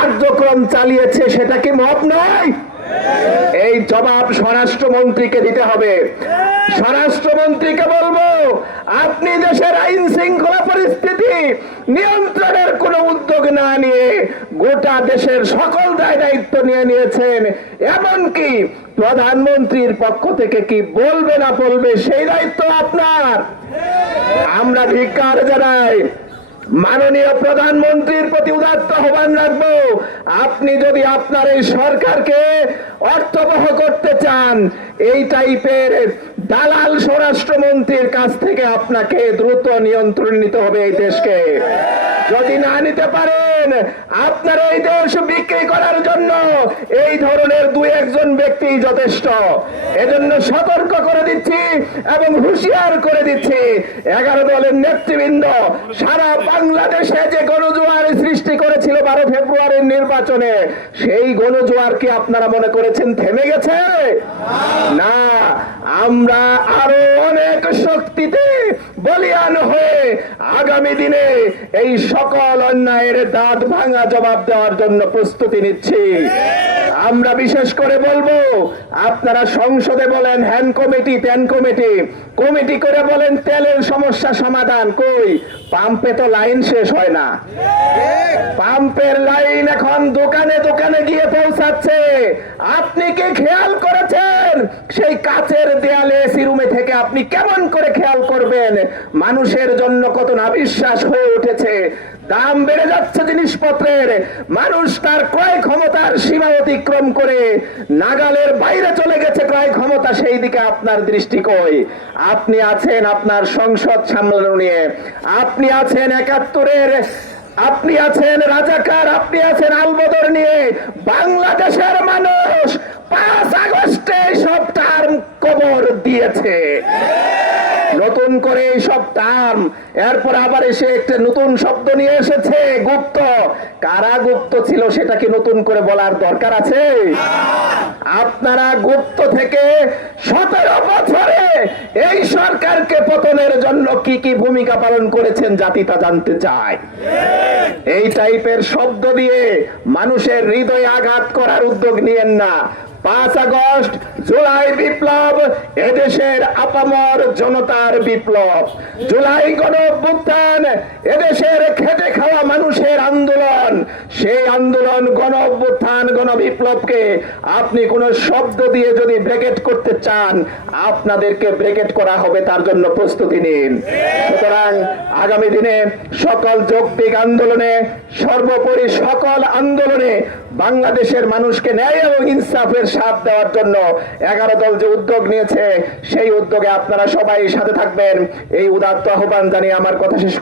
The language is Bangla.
কার্যক্রম চালিয়েছে সেটা কি মব নয়? এই জবাব স্বরাষ্ট্রমন্ত্রীকে দিতে হবে। স্বরাষ্ট্রমন্ত্রীকে বলবো, আপনি দেশের আইন শৃঙ্খলা পরিস্থিতি নিয়ন্ত্রণের কোন উদ্যোগ না নিয়ে গোটা দেশের সকল দায় দায়িত্ব নিয়ে নিয়েছেন, এমনকি প্রধানমন্ত্রীর পক্ষ থেকে কি বলবে না বলবে সেই দায়িত্ব আপনার। আমরা ধিক্কার জানাই, মাননীয় প্রধানমন্ত্রীর প্রতি উদাত্ত আহ্বান রাখবো, আপনি যদি আপনার এই সরকারকে অর্থবহ করতে চান, এই টাইপের দালাল স্বরাষ্ট্রমন্ত্রীর কাছ থেকে আপনাকে দ্রুত নিয়ন্ত্রণ নিতে হবে এই দেশকে। যদি না নিতে পারেন, আপনার এই দেশ বিক্রি করার জন্য এই ধরনের দুই একজন ব্যক্তি যথেষ্ট। এজন্য সতর্ক করে দিচ্ছি এবং হুঁশিয়ার করে দিচ্ছি, 11 দলের নেতৃবৃন্দ সারা বাংলাদেশে যে গণজোয়ার সৃষ্টি করেছিল 12 ফেব্রুয়ারির নির্বাচনে, সেই গণজোয়ার কি আপনারা মনে করেছেন থেমে গেছে? না, আমরা আরো অনেক শক্তিতে বলিয়ান হয়ে আগামী দিনে এই সকল অন্যায়ের দাঁত ভাঙা জবাব দেওয়ার জন্য প্রস্তুতি নিচ্ছি। আমরা বিশেষ করে বলবো, আপনারা সংসদে বলেন হ্যান কমিটি ত্যান কমিটি, কমিটি করে বলেন তেলের সমস্যা সমাধান, কই পাম্পে তো লাইন শেষ হয় না। পাম্পের লাইন এখন দোকানে দোকানে গিয়ে পৌঁছাচ্ছে। আপনি কি খেয়াল করেছেন সেই কাচের দেয়ালে এসি রুমে থেকে আপনি কেমন করে খেয়াল করবেন মানুষের জন্য কত নাবিশ্বাস হয়ে উঠেছে? দাম বেড়ে যাচ্ছে জিনিসপত্রের, মানুষ তার ক্রয় ক্ষমতার সীমা অতিক্রম করে নাগালের বাইরে চলে গেছে ক্রয় ক্ষমতা, সেই দিকে আপনার দৃষ্টি কই? আপনি আছেন আপনার সংসদ সামলানো নিয়ে, আপনি আছেন 71-এর, আপনি আছেন রাজাকার, আপনি আছেন আলবদর নিয়ে। বাংলাদেশের মানুষ 5 আগস্টে সব টার্ম কবর দিয়েছে, নতুন করে সব টার্ম। এরপর আবার এসে একটা নতুন শব্দ নিয়ে এসেছে, গুপ্ত। কারা গুপ্ত ছিল সেটা কি নতুন করে বলার দরকার আছে? আপনারা গুপ্ত থেকে 17 বছরে এই সরকারকে পতনের জন্য কি কি ভূমিকা পালন করেছেন জাতি তা জানতে চায়। এই টাইপের শব্দ দিয়ে মানুষের হৃদয়ে আঘাত করার উদ্যোগ নিয়েন না। 5 আগস্ট জুলাই বিপ্লব এদেশের আপামর জনতার বিপ্লব। জুলাই গণ অভ্যুত্থান এদেশের খেটে খাওয়া মানুষের আন্দোলন। সেই আন্দোলন গণ অভ্যুত্থান গণ বিপ্লবকে আপনি কোন শব্দ দিয়ে যদি ব্রেকেট করতে চান, আপনাদেরকে ব্রেকেট করা হবে, তার জন্য প্রস্তুতি নিন। সুতরাং আগামী দিনে সকল যৌক্তিক আন্দোলনে, সর্বোপরি সকল আন্দোলনে বাংলাদেশের মানুষকে ন্যায় এবং ইনসাফের সাথ দেওয়ার জন্য 11 দল যে উদ্যোগ নিয়েছে, সেই উদ্যোগে আপনারা সবাই সাথে থাকবেন, এই উদাত্ত আহ্বান জানিয়ে আমার কথা শেষ